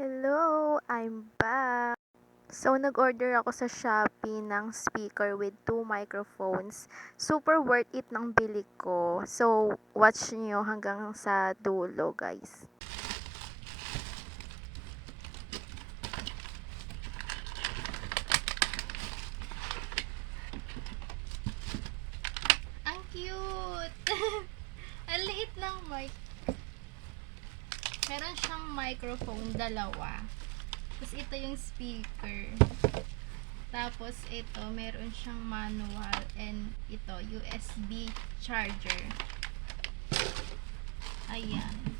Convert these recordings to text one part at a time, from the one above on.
Hello, I'm back. So, nag-order ako sa Shopee ng speaker with 2 microphones. Super worth it ng bili ko. So, watch nyo hanggang sa dulo, guys. Ang cute! Ang liit ng mic. Meron siyang microphone, dalawa. Tapos ito yung speaker. Tapos ito, meron siyang manual and ito, USB charger. Ayan.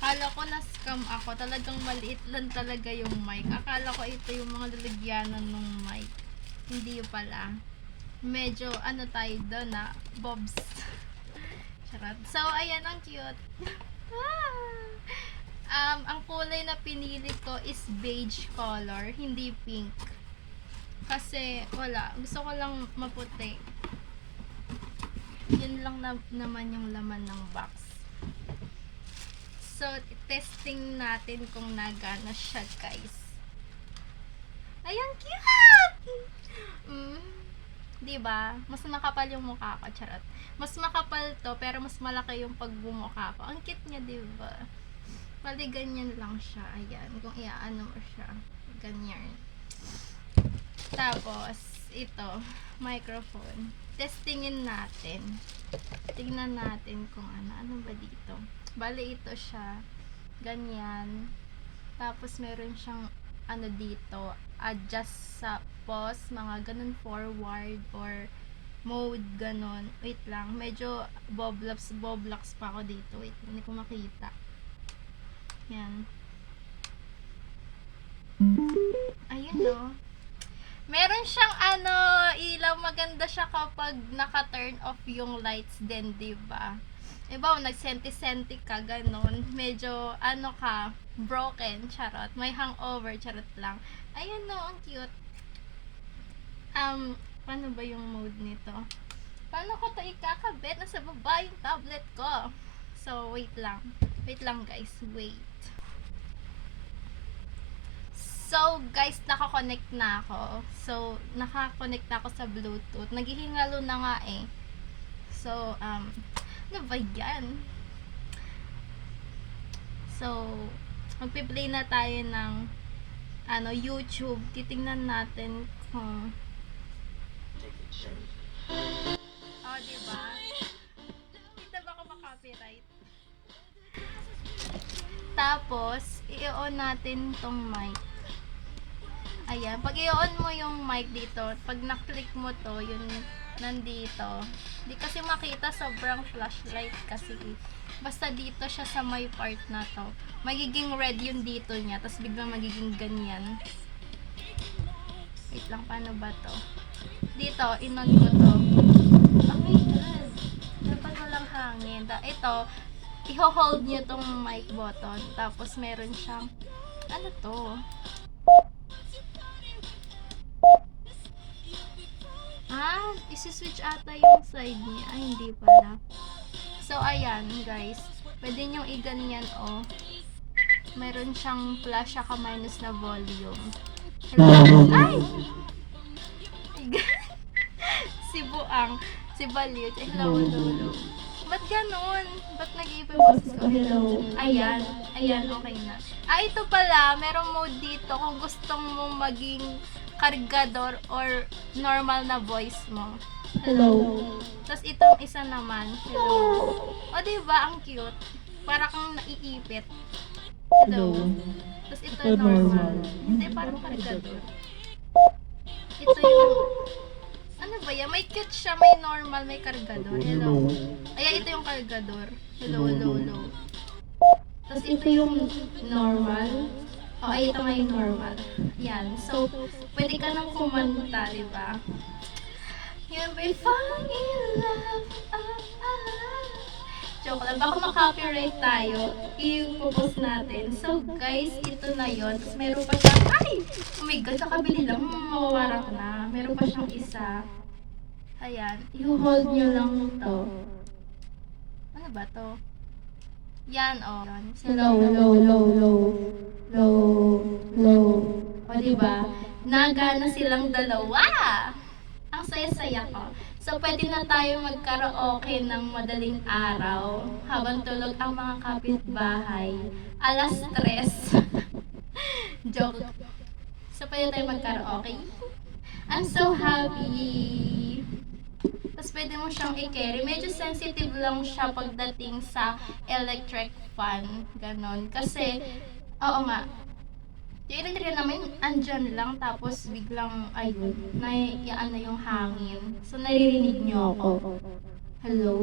Akala ko na-scam ako. Talagang maliit lang talaga yung mic. Akala ko ito yung mga lalagyanan ng mic. Hindi pala. Medyo ano tayo doon na bobs. Charot. So, ayan, ang cute. Ang kulay na pinili ko is beige color, hindi pink. Kasi, wala. Gusto ko lang maputi. Yun lang naman yung laman ng box. So, testing natin kung nagana siya, guys. Ayan, cute! Diba? Mas makapal yung mukha ko, charot. Mas makapal to, pero mas malaki yung pagbumukha ko. Ang cute niya, diba? Pali ganyan lang siya. Ayan. Kung iaano mo siya. Ganyan. Tapos, ito. Microphone. Testingin natin. Tingnan natin kung ano. Ano ba dito? Bali, ito siya. Ganyan. Tapos, meron siyang ano dito. Adjust sa pause. Mga ganun forward or mode. Ganun. Wait lang. Medyo boblaps pa ako dito. Wait. Hindi ko makita. Yan. Ayun, no. Meron siyang ano, ilaw. Maganda siya kapag naka-turn off yung lights din, diba? Iba, nagsenti-senti ka, ganun. Medyo, ano ka, broken, charot. May hangover, charot lang. Ayun, no, ang cute. Paano ba yung mode nito? Paano ko ito ikakabit? Nasa baba yung tablet ko. So, wait lang. Wait lang, guys. Wait. So, guys, naka-connect na ako. So, naka-connect na ako sa Bluetooth. Naghihingalo na nga eh. So, ano ba yan? So, magpi-play na tayo ng YouTube. Titingnan natin kung diba? Hindi ba ako makapiright? Tapos, i-on natin tong mic. Ayan, pag i-on mo yung mic dito, pag na-click mo to, yun nandito. Di kasi makita, sobrang flashlight kasi. Basta dito siya sa may part na to. Magiging red yung dito niya, tapos biglang magiging ganyan. Wait lang, paano ba to? Dito, in-on ko to. Oh my god! Dapat walang hangin. Ito, i-hold nyo tong mic button. Tapos meron siyang, ano to? Isi-switch ata yung side niya. Ay, hindi pala. So, ayan, guys. Pwede nyo i-ganyan, oh. Meron siyang plus saka minus na volume. Hello? Ay! Si Buang. Si Balit. Hello, hello. Ba't ganun? Ba't nag-iiba yung boses ko? Hello. Ayan. Ayan, okay na. Ito pala. Merong mode dito kung gustong mong maging kargador or normal na voice mo. Hello. Tapos itong isa naman. Hello. O, diba? Ang cute. Para kang naiipit. Hello. Tapos ito normal. Hindi, parang kargador. Ito yung ano ba yan? May cute siya, may normal, may kargador. Hello. Ayan, ito yung kargador. Hello, hello, hello. Tapos ito yung normal. Ay, ito nga yung normal. Yan. So, pwede ka nang kumanta, diba? You'll be falling in love. Joke lang. Baka ma-copyright tayo. I-post natin. So, guys, ito na yun. Tapos meron pa siyang, ay! Oh my god, kakabili lang. Mawawarak na. Meron pa siyang isa. Ayan. I-hold nyo lang to. Ano ba to? Yan, oh. Hello, hello, hello, hello. Hello. di ba? Nagana silang dalawa. Ang saya-saya ko. So, pwede na tayo magkaraoke ng madaling araw habang tulog ang mga kapitbahay. Alas 3. Joke. So, pwede tayo magkaraoke. I'm so happy. Tapos pwede mo siyang i-carry. Medyo sensitive lang siya pagdating sa electric fan. Ganon. Kasi, oo nga, yung electric naman, andyan lang, tapos biglang, ayun, naiyaan na yung hangin. So, naririnig niyo ako. Hello?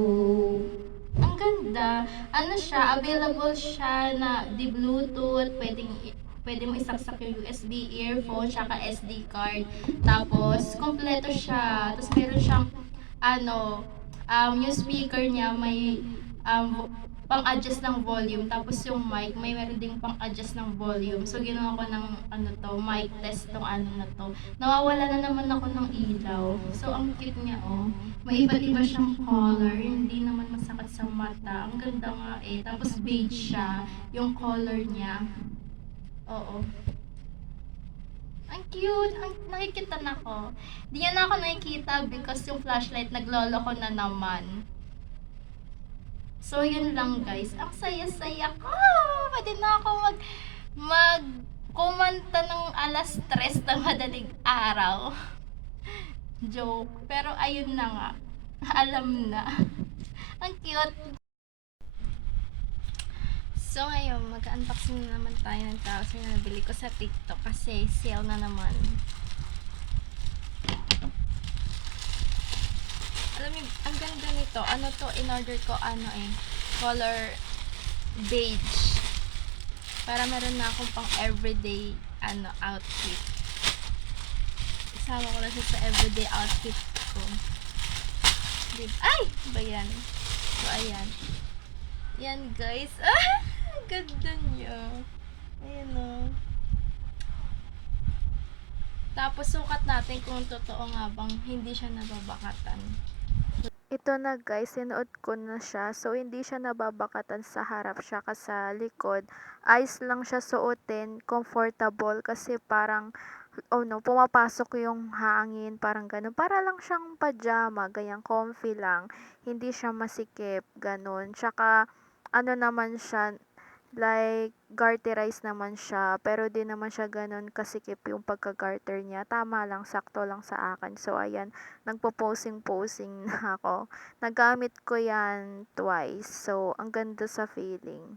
Ang ganda. Ano siya, available siya na di Bluetooth, pwede mo isaksak yung USB earphone, tsaka SD card. Tapos, kompleto siya. Tapos, meron siyang, ano, yung speaker niya may pang-adjust ng volume. Tapos yung mic, may meron ding pang-adjust ng volume. So, ginawa ko ng, mic test tong ano na to. Nawawala na naman ako ng ilaw. So, ang cute niya, oh. May iba't iba siyang color. Hindi naman masakit sa mata. Ang ganda nga eh. Tapos beige siya. Yung color niya. Oo. Ang cute! Nakikita na ko. Di yan ako nakikita because yung flashlight naglolo ko na naman. So, yun lang guys. Ang saya-saya ko! Pwede na ako kumanta ng alas 3 ng madaling araw. Joke. Pero ayun na nga. Alam na. Ang cute! So ngayon, mag-unboxing na naman tayo ng trouser na nabili ko sa TikTok kasi sale na naman. Alam mo, ang ganda nito. Ano to, in-order ko, color beige. Para meron na akong pang everyday, outfit. Isama ko na siya sa everyday outfit ko. Ay! Ba yan? So, ayan. Yan, guys. Ah! Ang ganda niya. Ayan o. Tapos, sukat natin kung totoo nga bang hindi siya nababakatan. Ito na guys, sinuot ko na siya. So, hindi siya nababakatan sa harap siya sa likod. Ayos lang siya suotin, comfortable kasi parang, pumapasok yung hangin, parang ganun. Para lang siyang pajama, ganyang comfy lang. Hindi siya masikip, ganun. Tsaka, naman siya, like, garterize naman siya, pero di naman siya ganun kasikip yung pagka-garter niya. Tama lang, sakto lang sa akin. So, ayan, nagpo-posing-posing na ako. Nagamit ko yan twice. So, ang ganda sa feeling.